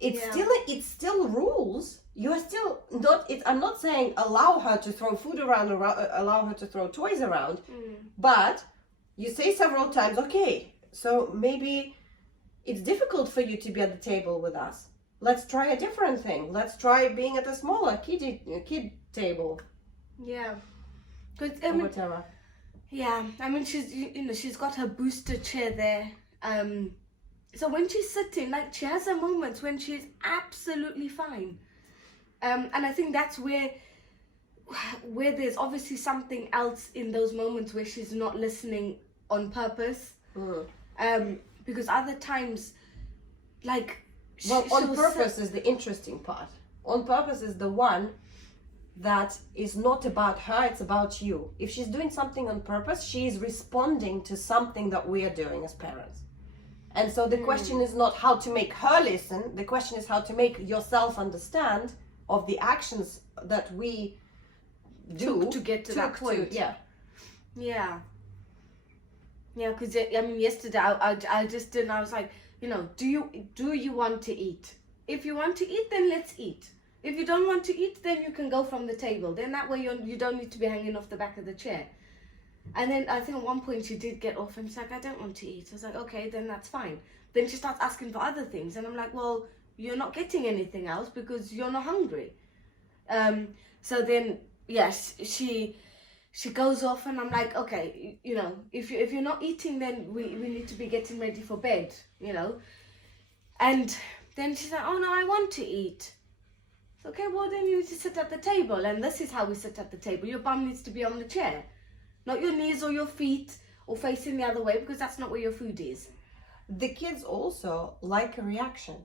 It's still rules. You are still not. I'm not saying allow her to throw food around, allow her to throw toys around, but you say several times, okay, so maybe it's difficult for you to be at the table with us. Let's try a different thing. Let's try being at a smaller kid table. Yeah. Because Or whatever. yeah, I mean, she's got her booster chair there. So when she's sitting, like, she has her moments when she's absolutely fine. And I think that's where there's obviously something else in those moments where she's not listening on purpose. Because other times, like, on purpose is the interesting part. On purpose is the one that is not about her, it's about you. If she's doing something on purpose, she is responding to something that we are doing as parents. And so the question is not how to make her listen, the question is how to make yourself understand of the actions that we do to get to that point. Yeah. Because I mean, yesterday I just did, and I was like, do you want to eat? If you want to eat, then let's eat. If you don't want to eat, then you can go from the table. Then that way you don't need to be hanging off the back of the chair. And then I think at one point she did get off and she's like, I don't want to eat. I was like, okay, then that's fine. Then she starts asking for other things. And I'm like, well, you're not getting anything else because you're not hungry. So then, yes, she goes off and I'm like, okay, if you're not eating, then we need to be getting ready for bed, And then she's like, oh no, I want to eat. So, okay, well then you need to sit at the table, and this is how we sit at the table. Your bum needs to be on the chair, not your knees or your feet or facing the other way, because that's not where your food is. The kids also like a reaction.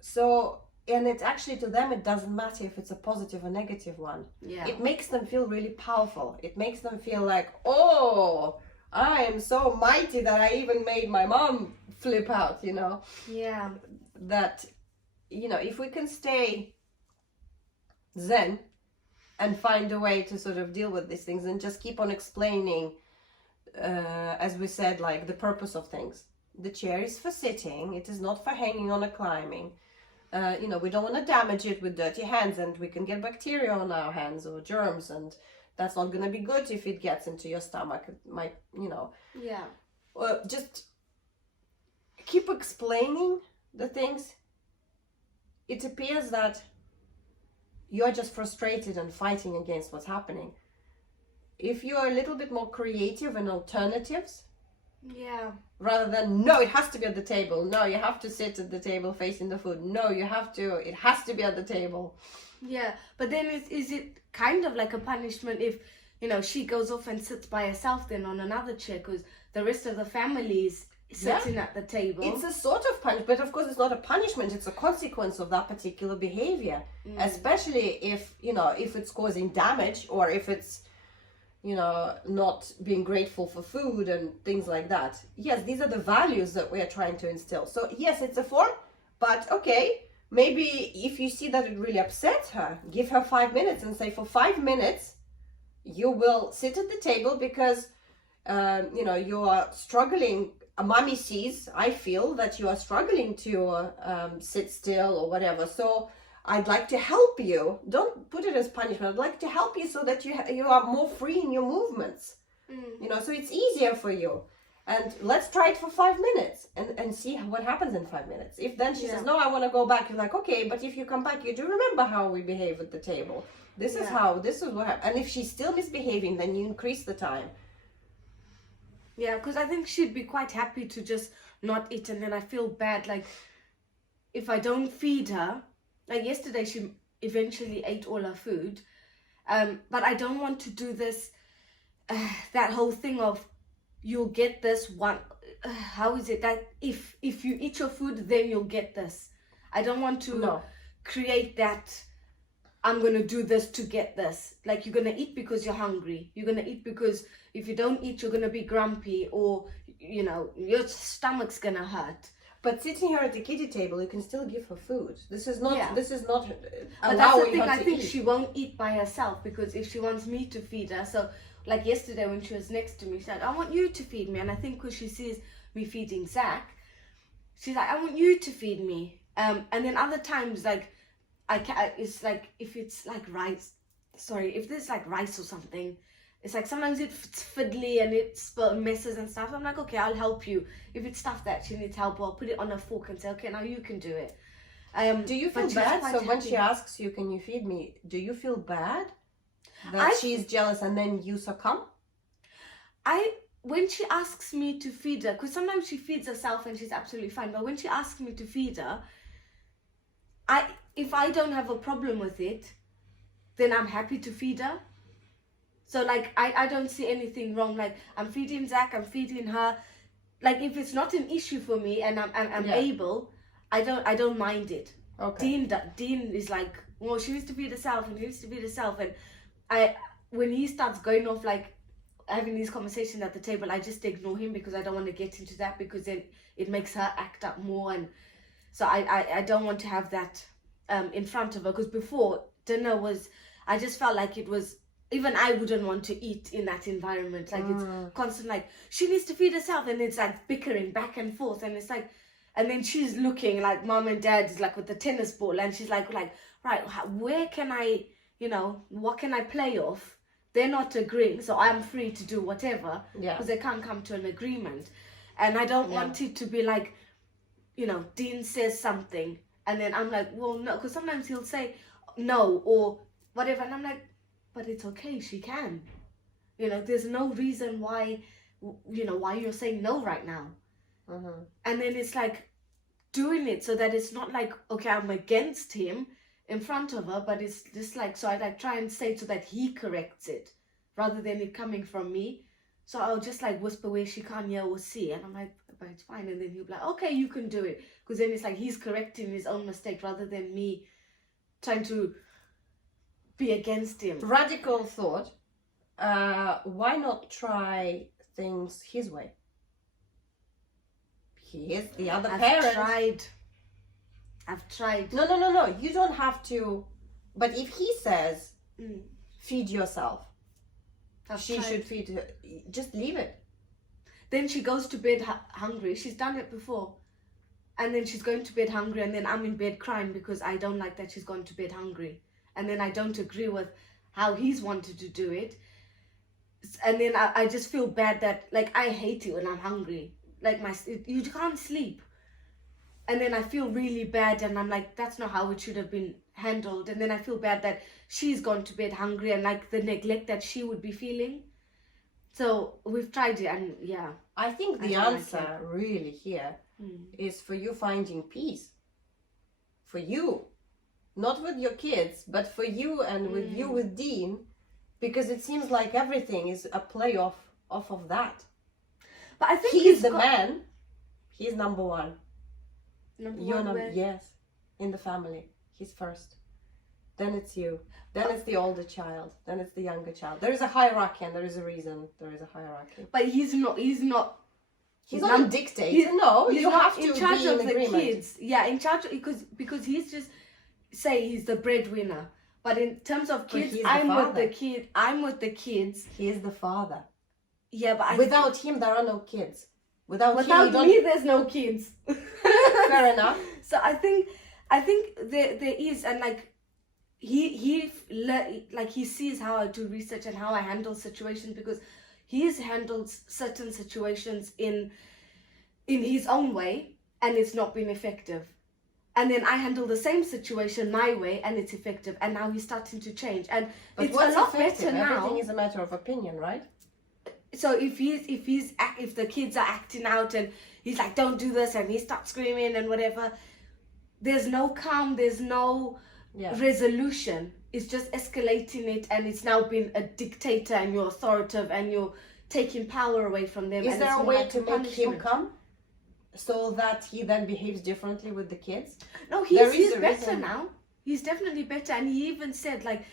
So, and it's actually, to them, it doesn't matter if it's a positive or negative one. Yeah. It makes them feel really powerful. It makes them feel like, oh, I am so mighty that I even made my mom flip out, Yeah. That, if we can stay zen and find a way to sort of deal with these things and just keep on explaining, as we said, like the purpose of things. The chair is for sitting. It is not for hanging on or climbing. We don't want to damage it with dirty hands, and we can get bacteria on our hands or germs, and that's not going to be good if it gets into your stomach. It might, Yeah. Just keep explaining the things. It appears that you're just frustrated and fighting against what's happening. If you're a little bit more creative and alternatives, Yeah. rather than, no, it has to be at the table. No, you have to sit at the table facing the food. No, it has to be at the table. Yeah, but then is it kind of like a punishment if, she goes off and sits by herself then on another chair because the rest of the family is sitting at the table? It's a sort of punishment, but of course it's not a punishment, it's a consequence of that particular behavior. Especially if it's causing damage, or if it's, not being grateful for food and things like that. Yes, these are the values that we are trying to instill. So yes, it's a form, but okay, maybe if you see that it really upsets her, give her 5 minutes and say, for 5 minutes, you will sit at the table because, you are struggling. Mommy sees, I feel that you are struggling to sit still or whatever. So I'd like to help you. Don't put it as punishment. I'd like to help you so that you are more free in your movements. So it's easier for you. And let's try it for 5 minutes and see what happens in 5 minutes. If then she says, no, I want to go back, you're like, okay, but if you come back, you do remember how we behave at the table. This is what happened. And if she's still misbehaving, then you increase the time. Yeah, because I think she'd be quite happy to just not eat, and then I feel bad, like, if I don't feed her. Like yesterday, she eventually ate all her food, but I don't want to do this, that whole thing of, you'll get this one, how is it that if you eat your food, then you'll get this. I don't want to create that, I'm going to do this to get this. Like, you're going to eat because you're hungry. You're going to eat because if you don't eat, you're going to be grumpy, or, your stomach's going to hurt. But sitting here at the kiddie table, you can still give her food. This is not But allowing that's the thing, her to I think eat. she won't eat by herself, because if she wants me to feed her, so like yesterday when she was next to me, she said, I want you to feed me. And I think because she sees me feeding Zach, she's like, I want you to feed me. And then other times, like, it's like, if it's like rice, if there's like rice or something, it's like sometimes it's fiddly and it messes and stuff. I'm like, okay, I'll help you. If it's stuff that she needs help, I'll put it on a fork and say, okay, now you can do it. Do you feel but she's bad? quite So when happy. she asks you, can you feed me? Do you feel bad that she's jealous and then you succumb? When she asks me to feed her, because sometimes she feeds herself and she's absolutely fine, but when she asks me to feed her, if I don't have a problem with it, then I'm happy to feed her. So like, I don't see anything wrong. Like, I'm feeding Zach, I'm feeding her. Like, if it's not an issue for me and I'm Yeah. able, I don't mind it. Okay. Dean is like, well, she needs to feed herself and he needs to feed herself. And when he starts going off, like, having these conversations at the table, I just ignore him because I don't want to get into that, because then it makes her act up more. And so I don't want to have that in front of her, because before dinner was, I just felt like it was, even I wouldn't want to eat in that environment. Like, it's constant, like, she needs to feed herself, and it's like bickering back and forth, and it's like, and then she's looking like mom and dad is like with the tennis ball, and she's like right, where can I, what can I play off? They're not agreeing, so I'm free to do whatever, Yeah. because they can't come to an agreement. And I don't want it to be like, Dean says something and then I'm like, well, no, because sometimes he'll say no or whatever, and I'm like, but it's okay, she can. There's no reason why, why you're saying no right now. Mm-hmm. And then it's like doing it so that it's not like, okay, I'm against him in front of her, but it's just like, so I like try and say so that he corrects it rather than it coming from me. So I'll just like whisper where she can't hear or see, and I'm like, but it's fine. And then he'll be like, okay, you can do it, because then it's like he's correcting his own mistake rather than me trying to be against him. Radical thought. Why not try things his way? He is the other parent. I've tried. No. You don't have to. But if he says, feed yourself, she should feed her. Just leave it. Then she goes to bed hungry. She's done it before. And then she's going to bed hungry, and then I'm in bed crying because I don't like that she's gone to bed hungry. And then I don't agree with how he's wanted to do it. And then I just feel bad that, like, I hate it when I'm hungry. Like, you can't sleep. And then I feel really bad, and I'm like, that's not how it should have been handled. And then I feel bad that she's gone to bed hungry, and like the neglect that she would be feeling. So we've tried it, and yeah. I think the answer really here is for you finding peace. For you. Not with your kids, but for you and with you with Dean. Because it seems like everything is a play off of that. But I think he's the man. He's number one. Yes, in the family. He's first. Then it's you. Then it's the older child. Then it's the younger child. There is a hierarchy, and there is a reason there is a hierarchy. But he's not a dictator. No, he's you not have to in charge be in of the agreement. kids. Yeah, in charge because he's just say he's the breadwinner. But in terms of kids, I'm with the kids. He is the father. Yeah, but without him, there are no kids. Without me, there's no kids. Fair enough. So I think there is, and like he sees how I do research and how I handle situations, because he's handled certain situations in his own way and it's not been effective. And then I handle the same situation my way and it's effective. And now he's starting to change. And but it's a lot better now. Everything is a matter of opinion, right? So if the kids are acting out and he's like, don't do this, and he starts screaming and whatever, there's no calm, there's no resolution. It's just escalating it, and it's now been a dictator, and you're authoritative, and you're taking power away from them. Is there a way to make him come so that he then behaves differently with the kids? No, he's better now. He's definitely better, and he even said, like,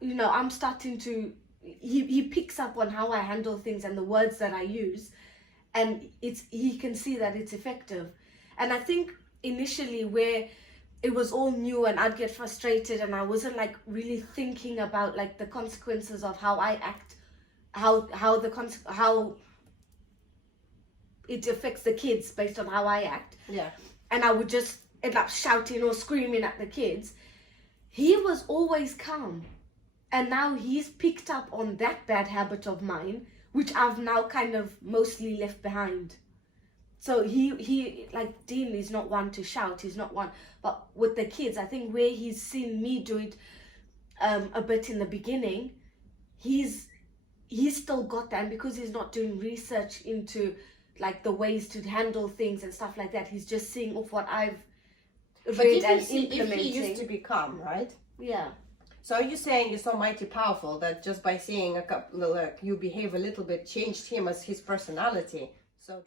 I'm starting to. He picks up on how I handle things and the words that I use, and he can see that it's effective. And I think initially where it was all new and I'd get frustrated and I wasn't like really thinking about like the consequences of how I act, how it affects the kids based on how I act. Yeah. And I would just end up shouting or screaming at the kids. He was always calm. And now he's picked up on that bad habit of mine, which I've now kind of mostly left behind. So he like Dean is not one to shout, he's not one, but with the kids, I think where he's seen me do it a bit in the beginning, he's still got that, and because he's not doing research into like the ways to handle things and stuff like that, he's just seeing off what I've read and implementing. If he used to be calm, right? Yeah. So are you saying you're so mighty powerful that just by seeing a couple, like you behave a little bit, changed him as his personality? So.